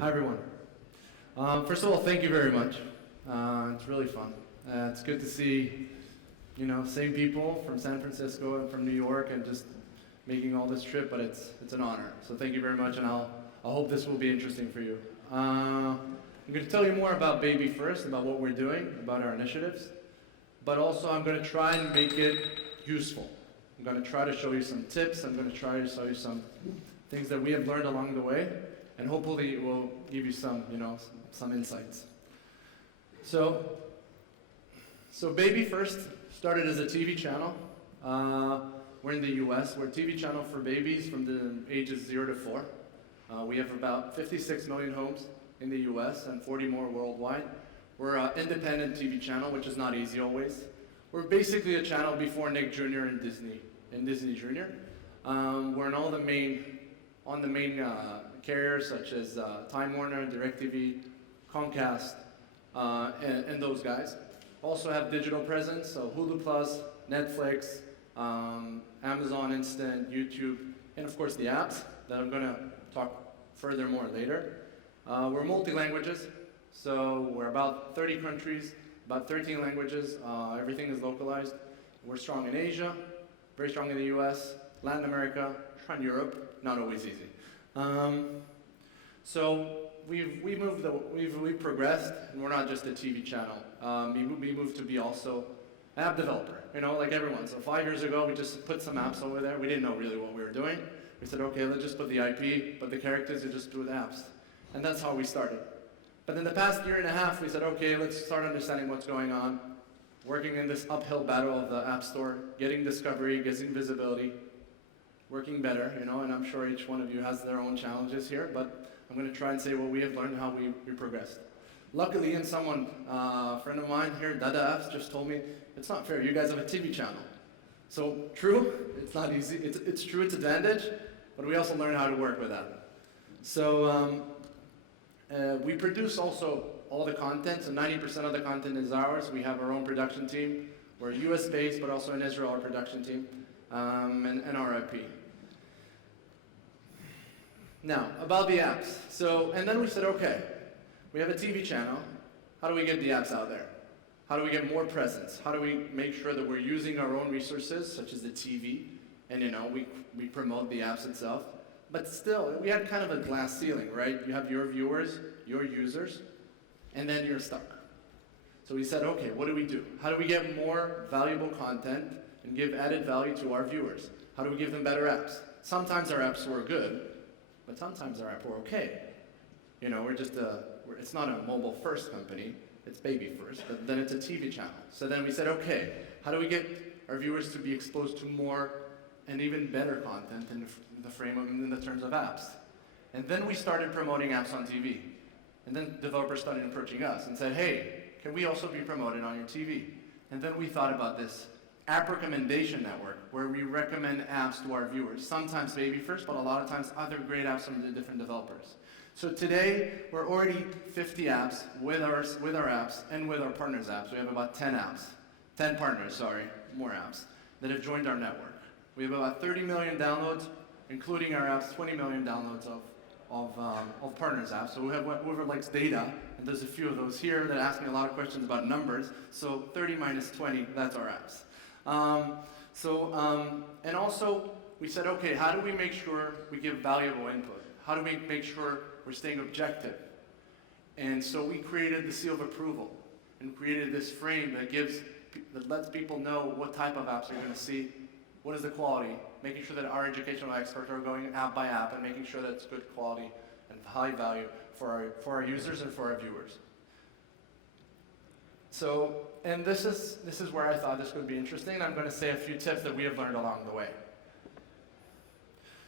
Hi, everyone. First of all, thank you very much. It's really fun. It's good to see, same people from San Francisco and from New York and just making all this trip, but it's an honor. So thank you very much, and I hope this will be interesting for you. I'm going to tell you more about BabyFirst, about what we're doing, about our initiatives, but also I'm going to try and make it useful. I'm going to try to show you some tips. I'm going to try to show you some things that we have learned along the way, and hopefully it will give you some insights. So BabyFirst started as a TV channel. We're in the US. We're a TV channel for babies from the ages 0 to 4. We have about 56 million homes in the US and 40 more worldwide. We're an independent TV channel, which is not easy always. We're basically a channel before Nick Jr. and Disney Jr. We're on the main carriers such as Time Warner, DirecTV, Comcast, and those guys. Also have digital presence, so Hulu Plus, Netflix, Amazon Instant, YouTube, and of course the apps that I'm going to talk furthermore later. We're multi-languages, so we're about 30 countries, about 13 languages. Everything is localized. We're strong in Asia, very strong in the US, Latin America, try in Europe, not always easy. So we've progressed, and we're not just a TV channel. We moved to be also an app developer, like everyone. So 5 years ago, we just put some apps over there. We didn't know really what we were doing. We said, okay, let's just put the IP, but the characters are just do with apps. And that's how we started. But in the past year and a half, we said, okay, let's start understanding what's going on, working in this uphill battle of the App Store, getting discovery, getting visibility, working better, and I'm sure each one of you has their own challenges here, but I'm going to try and say what we have learned, how we progressed. Luckily, and someone, a friend of mine here, Dada Apps, just told me, it's not fair, you guys have a TV channel. So, true, it's not easy, it's true, it's advantage, but we also learn how to work with that. So, we produce also all the content, so 90% of the content is ours. We have our own production team. We're US-based, but also in Israel, our production team, and our IP. Now, about the apps. And then we said, okay, we have a TV channel. How do we get the apps out there? How do we get more presence? How do we make sure that we're using our own resources, such as the TV, and we promote the apps itself? But still, we had kind of a glass ceiling, right? You have your viewers, your users, and then you're stuck. So we said, okay, what do we do? How do we get more valuable content and give added value to our viewers? How do we give them better apps? Sometimes our apps were good, but sometimes our apps were okay. It's not a mobile-first company, it's BabyFirst, but then it's a TV channel. So then we said, okay, how do we get our viewers to be exposed to more and even better content in the terms of apps? And then we started promoting apps on TV. And then developers started approaching us and said, hey, can we also be promoted on your TV? And then we thought about this app recommendation network where we recommend apps to our viewers. Sometimes BabyFirst, but a lot of times other great apps from the different developers. So today, we're already 50 apps with our apps and with our partners' apps. We have about 10 partners, more apps, that have joined our network. We have about 30 million downloads, including our apps, 20 million downloads of partners' apps. So whoever likes data, and there's a few of those here that ask me a lot of questions about numbers. So 30 minus 20, that's our apps. And also, we said, okay, how do we make sure we give valuable input? How do we make sure we're staying objective? And so we created the seal of approval and created this frame that lets people know what type of apps they're going to see, what is the quality, making sure that our educational experts are going app by app and making sure that it's good quality and high value for our users and for our viewers. So, and this is where I thought this would be interesting, and I'm going to say a few tips that we have learned along the way.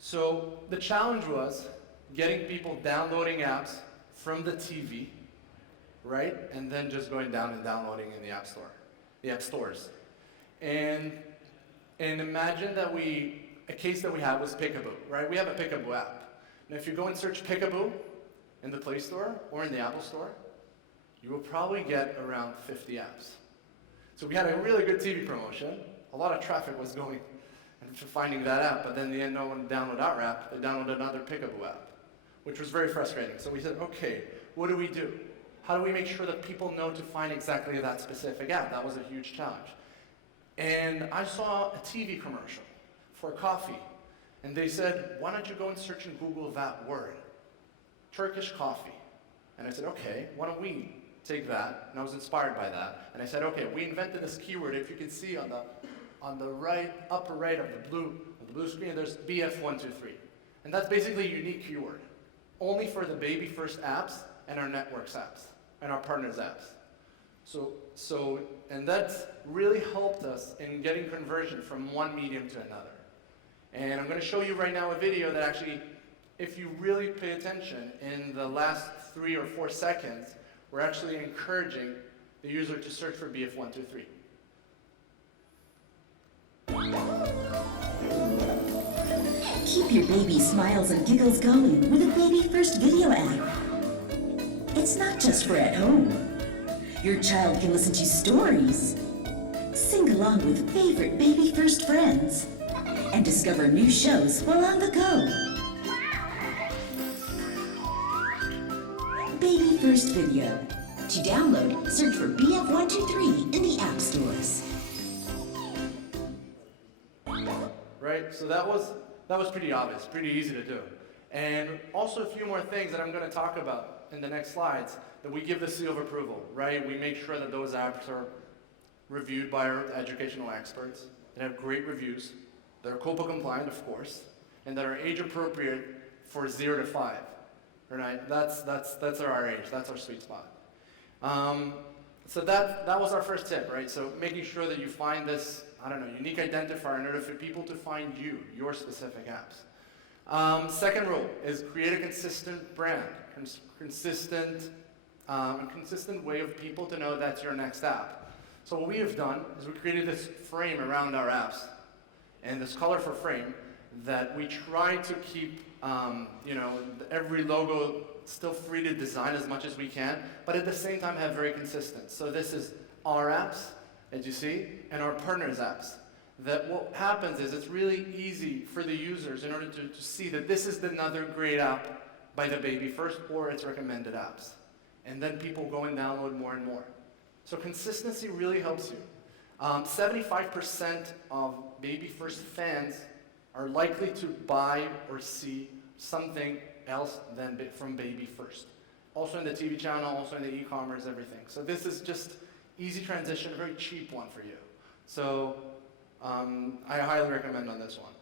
So the challenge was getting people downloading apps from the TV, right? And then just going down and downloading in the App Stores. And imagine that a case that we had was Peekaboo, right? We have a Peekaboo app. Now if you go and search Peekaboo in the Play Store or in the Apple Store, you will probably get around 50 apps. So we had a really good TV promotion. A lot of traffic was going and finding that app, but then in the end, no one downloaded our app. They downloaded another Peekaboo app. which was very frustrating. So we said, okay, what do we do? How do we make sure that people know to find exactly that specific app? That was a huge challenge. And I saw a TV commercial for coffee. And they said, why don't you go and search in Google that word, Turkish coffee. And I said, okay, why don't we take that? And I was inspired by that. And I said, okay, we invented this keyword. If you can see on the right, upper right of the blue screen, there's BF123. And that's basically a unique keyword, only for the BabyFirst apps and our networks apps and our partners apps. And that's really helped us in getting conversion from one medium to another. And I'm going to show you right now a video that actually, if you really pay attention, in the last 3 or 4 seconds, we're actually encouraging the user to search for BF123. Keep your baby's smiles and giggles going with a BabyFirst video app. It's not just for at home. Your child can listen to stories, sing along with favorite BabyFirst friends, and discover new shows while on the go. BabyFirst Video. To download, search for BF123 in the Appstores. Right, so that was pretty obvious, pretty easy to do. And also a few more things that I'm going to talk about in the next slides, that we give the seal of approval, right? We make sure that those apps are reviewed by our educational experts, that have great reviews, that are COPA compliant, of course, and that are age appropriate for 0 to 5. Right? That's our age, that's our sweet spot. So that was our first tip, right? So making sure that you find this, unique identifier in order for people to find you, your specific apps. Second rule is create a consistent brand, consistent way of people to know that's your next app. So what we have done is we created this frame around our apps, and this colorful frame that we try to keep, every logo still free to design as much as we can, but at the same time have very consistent. So this is our apps, as you see, and our partners' apps. That what happens is it's really easy for the users in order to see that this is another great app by the BabyFirst or its recommended apps. And then people go and download more and more. So consistency really helps you. 75% of BabyFirst fans are likely to buy or see something else than from BabyFirst. Also in the TV channel, also in the e-commerce, everything. So this is just easy transition, a very cheap one for you. So I highly recommend on this one.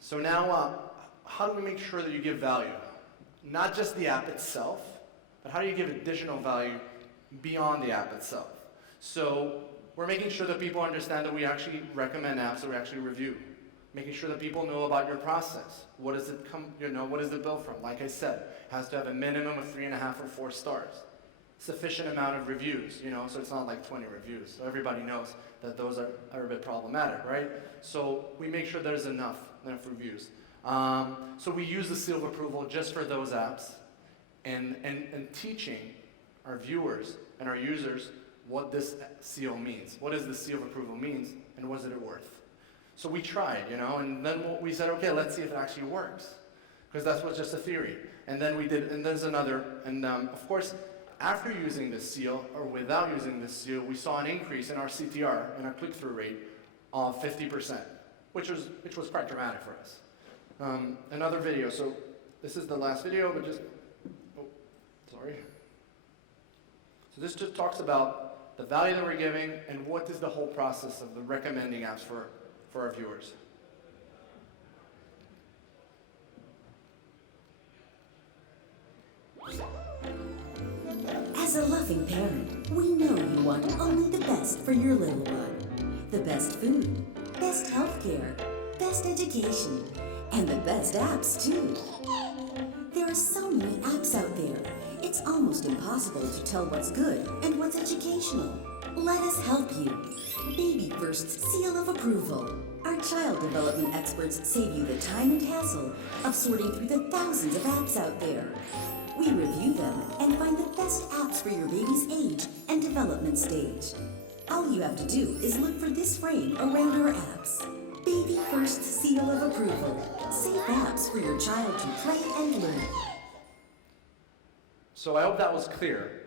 So now, how do we make sure that you give value? Not just the app itself, but how do you give additional value beyond the app itself? So we're making sure that people understand that we actually recommend apps that we actually review. Making sure that people know about your process. What does it what is it built from? Like I said, it has to have a minimum of 3.5 or 4 stars. Sufficient amount of reviews, so it's not like 20 reviews. So everybody knows that those are a bit problematic, right? So we make sure there's enough reviews. So we use the seal of approval just for those apps and teaching our viewers and our users what this seal means. What does the seal of approval means and what is it worth? So we tried, and then we said, okay, let's see if it actually works. Because that's what's just a theory. And then we did, and there's another, and of course, after using this seal, or without using this seal, we saw an increase in our CTR, in our click-through rate, of 50%, which was quite dramatic for us. Another video, so this is the last video, but sorry. So this just talks about the value that we're giving and what is the whole process of the recommending apps for our viewers. As a loving parent, we know you want only the best for your little one. The best food, best healthcare, best education, and the best apps too. There are so many apps out there, it's almost impossible to tell what's good and what's educational. Let us help you. BabyFirst Seal of Approval. Our child development experts save you the time and hassle of sorting through the thousands of apps out there. We review them and find the best apps for your baby's age and development stage. All you have to do is look for this frame around our apps. BabyFirst Seal of Approval. safe apps for your child to play and learn. So I hope that was clear.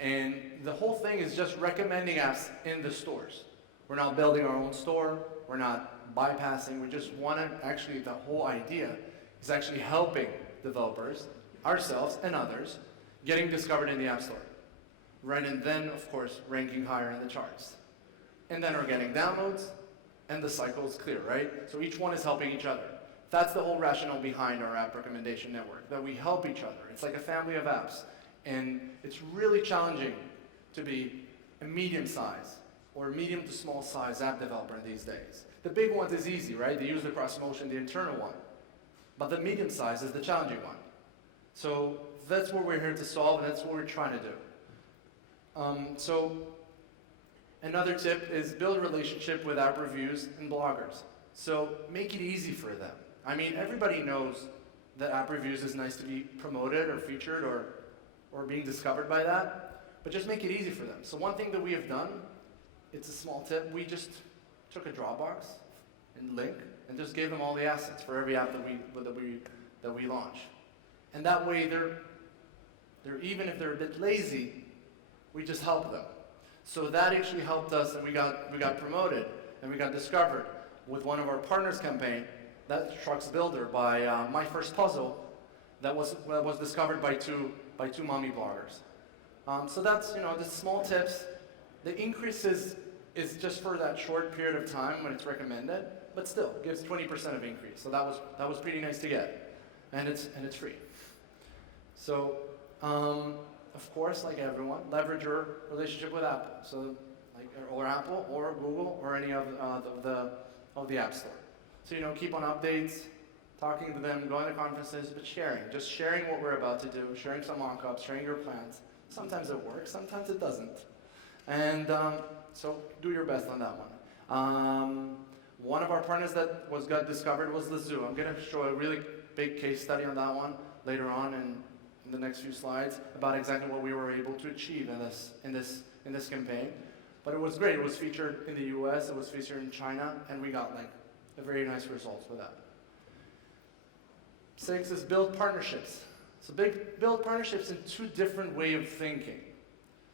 And the whole thing is just recommending apps in the stores. We're not building our own store. We're not bypassing. We just want to actually, the whole idea is actually helping developers, ourselves and others, getting discovered in the App Store. Right, and then, of course, ranking higher in the charts. And then we're getting downloads, and the cycle is clear, right? So each one is helping each other. That's the whole rationale behind our app recommendation network, that we help each other. It's like a family of apps. And it's really challenging to be a medium-size or medium to small-size app developer these days. The big ones is easy, right? The user cross-motion, the internal one. But the medium-size is the challenging one. So that's what we're here to solve, and that's what we're trying to do. So another tip is build a relationship with app reviews and bloggers. So make it easy for them. I mean, everybody knows that app reviews is nice to be promoted or featured or being discovered by that, but just make it easy for them. So one thing that we have done, it's a small tip, we just took a Dropbox and link and just gave them all the assets for every app that we launch. And that way they're even if they're a bit lazy, we just help them. So that actually helped us, and we got promoted and we got discovered with one of our partners campaign, that Trucks Builder by My First Puzzle, that was discovered by two mommy bloggers. So that's, the small tips. The increase is just for that short period of time when it's recommended, but still gives 20% of increase. So that was pretty nice to get, and it's free. So of course, like everyone, leverage your relationship with Apple. So or Apple or Google or any of the App Store. So keep on updates, talking to them, going to conferences, but just sharing what we're about to do, sharing some mock-ups, sharing your plans. Sometimes it works, sometimes it doesn't. And so do your best on that one. One of our partners that got discovered was the zoo. I'm going to show a really big case study on that one later on in the next few slides about exactly what we were able to achieve in this campaign. But it was great. It was featured in the US, it was featured in China, and we got a very nice results with that. 6 is build partnerships. So build partnerships in 2 different ways of thinking.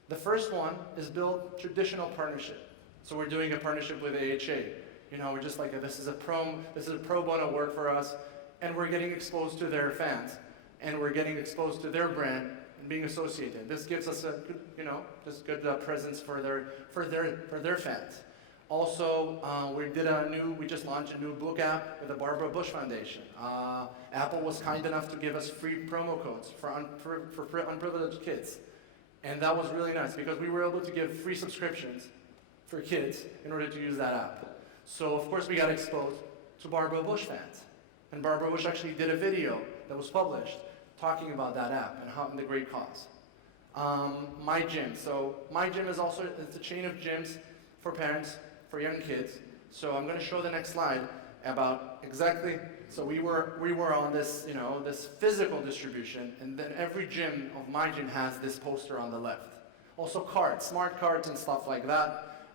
The first one is build traditional partnership. So we're doing a partnership with AHA. We're just this is a pro bono work for us, and we're getting exposed to their fans, and we're getting exposed to their brand and being associated. This gives us a good presence for their fans. Also, we just launched a new book app with the Barbara Bush Foundation. Apple was kind enough to give us free promo codes for unprivileged kids. And that was really nice because we were able to give free subscriptions for kids in order to use that app. So of course we got exposed to Barbara Bush fans. And Barbara Bush actually did a video that was published talking about that app and the great cause. My Gym. So My Gym is it's a chain of gyms for parents, for young kids. So I'm going to show the next slide about exactly. So we were on this, this physical distribution, and then every gym of My Gym has this poster on the left. Also cards, smart cards and stuff like that.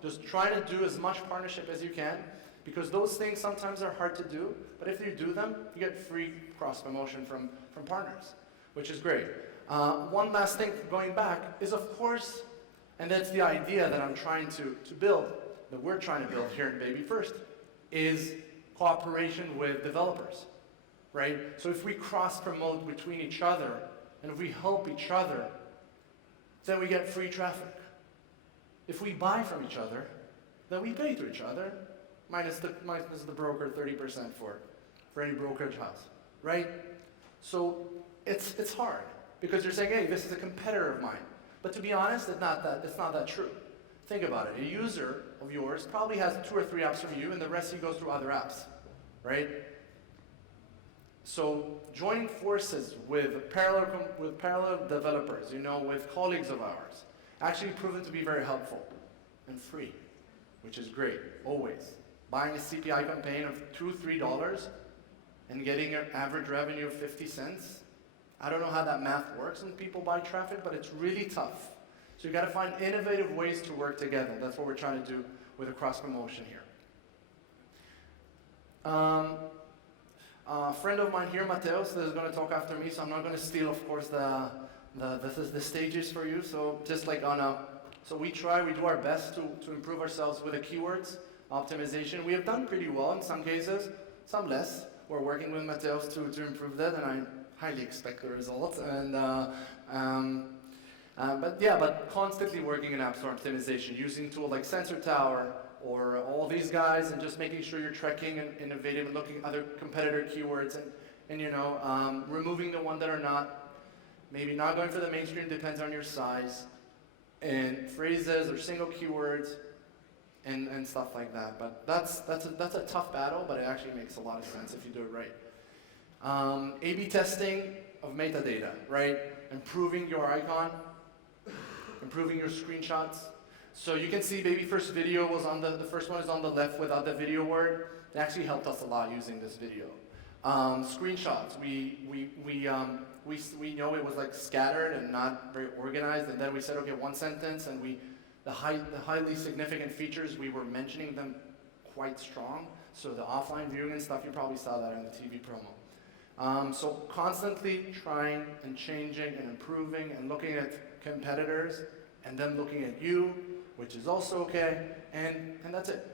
Just try to do as much partnership as you can, because those things sometimes are hard to do, but if you do them, you get free cross-promotion from partners, which is great. One last thing going back is, of course, and that's the idea that I'm trying to build, that we're trying to build here in BabyFirst, is cooperation with developers, right? So if we cross-promote between each other, and if we help each other, then we get free traffic. If we buy from each other, then we pay to each other, minus the broker 30% for any brokerage house, right? So it's hard, because you're saying, hey, this is a competitor of mine. But to be honest, it's not that true. Think about it. A user of yours probably has 2 or 3 apps from you, and the rest he goes through other apps, right? So join forces with parallel developers, with colleagues of ours, actually proven to be very helpful and free, which is great, always. Buying a CPI campaign of $2, $3 and getting an average revenue of 50 cents. I don't know how that math works when people buy traffic, but it's really tough. So you got to find innovative ways to work together. That's what we're trying to do with a cross promotion here. Um, a friend of mine here, Mateos, is going to talk after me, so I'm not going to steal, of course, the stages for you. So just like so we do our best to improve ourselves with the keywords optimization. We have done pretty well in some cases, some less. We're working with Mateos to improve that, and I highly expect the results. And but constantly working in App Store optimization, using tools like Sensor Tower or all these guys, and just making sure you're tracking and innovating and looking at other competitor keywords, and removing the one that are maybe not going for the mainstream, depends on your size, and phrases or single keywords, and stuff like that. But that's a tough battle, but it actually makes a lot of sense if you do it right. A/B testing of metadata, right? Improving your icon, improving your screenshots. So you can see BabyFirst video was on the first one is on the left without the video word. It actually helped us a lot using this video. Screenshots, we know it was like scattered and not very organized, and then we said, okay, one sentence, and the highly significant features, we were mentioning them quite strong. So the offline viewing and stuff, you probably saw that in the TV promo. So constantly trying and changing and improving and looking at competitors and then looking at you, which is also okay, and that's it.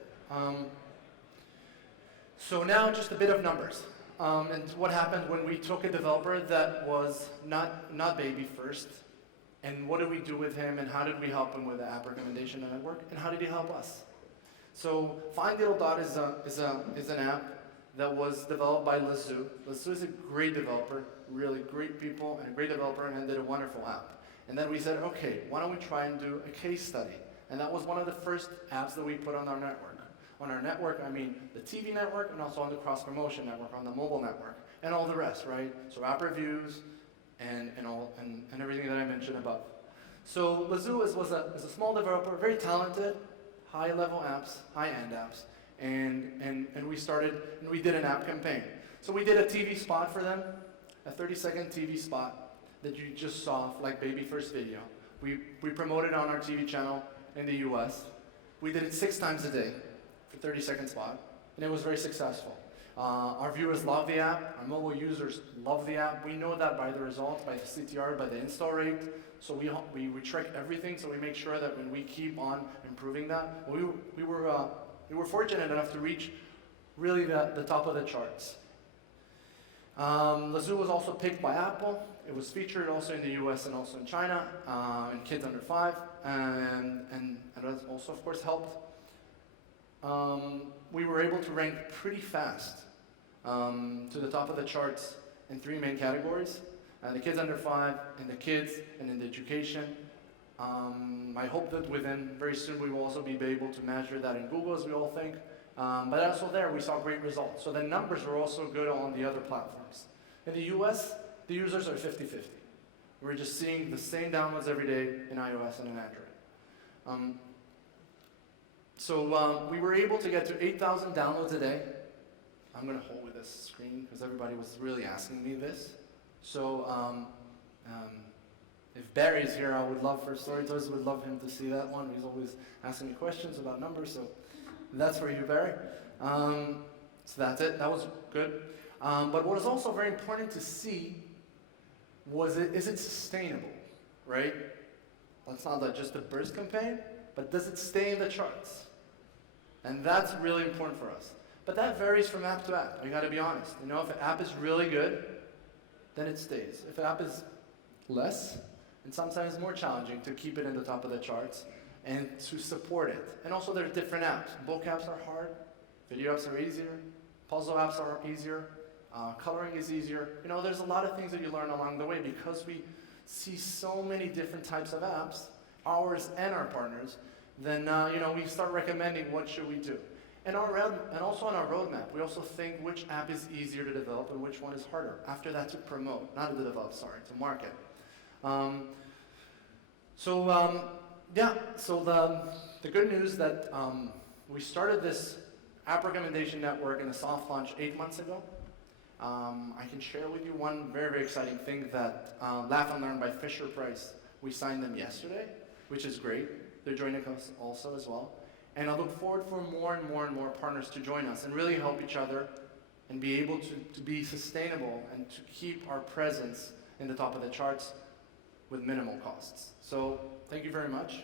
So now just a bit of numbers. And what happened when we took a developer that was not BabyFirst, and what did we do with him, and how did we help him with the app recommendation network, and how did he help us? So Find Little Dot is an app that was developed by Lazu. Lazu is a great developer, really great people, and a great developer, and did a wonderful app. And then we said, okay, why don't we try and do a case study? And that was one of the first apps that we put on our network. On our network, I mean the TV network, and also on the cross-promotion network, on the mobile network, and all the rest, right? So app reviews, and everything that I mentioned above. So Lazu is a small developer, very talented, high-level apps, high-end apps, and we did an app campaign. So we did a TV spot for them, a 30-second TV spot that you just saw, like BabyFirst video. We promoted on our TV channel in the US. We did it 6 times a day for 30-second spot, and it was very successful. Our viewers love the app, our mobile users love the app. We know that by the results, by the CTR, by the install rate. So we track everything, so we make sure that when we keep on improving that, we were fortunate enough to reach really the top of the charts. Lazu was also picked by Apple. It was featured also in the US and also in China, in kids under 5, and it also, of course, helped. We were able to rank pretty fast to the top of the charts in 3 main categories: the kids under 5, in the kids, and in the education. I hope that very soon we will also be able to measure that in Google, as we all think. But also there, we saw great results. So the numbers were also good on the other platforms. In the US, the users are 50-50. We're just seeing the same downloads every day in iOS and in Android. So we were able to get to 8,000 downloads a day. I'm going to hold with this screen because everybody was really asking me this. So if Barry's here, I would love, for Storytoys, would love him to see that one. He's always asking me questions about numbers, so that's for you, Barry. So that's it. That was good. But what was also very important to see is it sustainable, right? That's not just a burst campaign, but does it stay in the charts? And that's really important for us. But that varies from app to app. I got to be honest. If an app is really good, then it stays. If an app is less, and sometimes more challenging to keep it in the top of the charts and to support it. And also there's different apps. Book apps are hard. Video apps are easier. Puzzle apps are easier. Coloring is easier. There's a lot of things that you learn along the way because we see so many different types of apps, ours and our partners. Then we start recommending what should we do. And also on our roadmap, we also think which app is easier to develop and which one is harder. After that, to promote, not to develop, to market. So the good news that we started this app recommendation network in a soft launch 8 months ago. I can share with you one very, very exciting thing that Laugh and Learn by Fisher Price. We signed them yesterday, which is great. They're joining us also as well. And I look forward for more and more and more partners to join us and really help each other and be able to be sustainable and to keep our presence in the top of the charts with minimal costs. So thank you very much.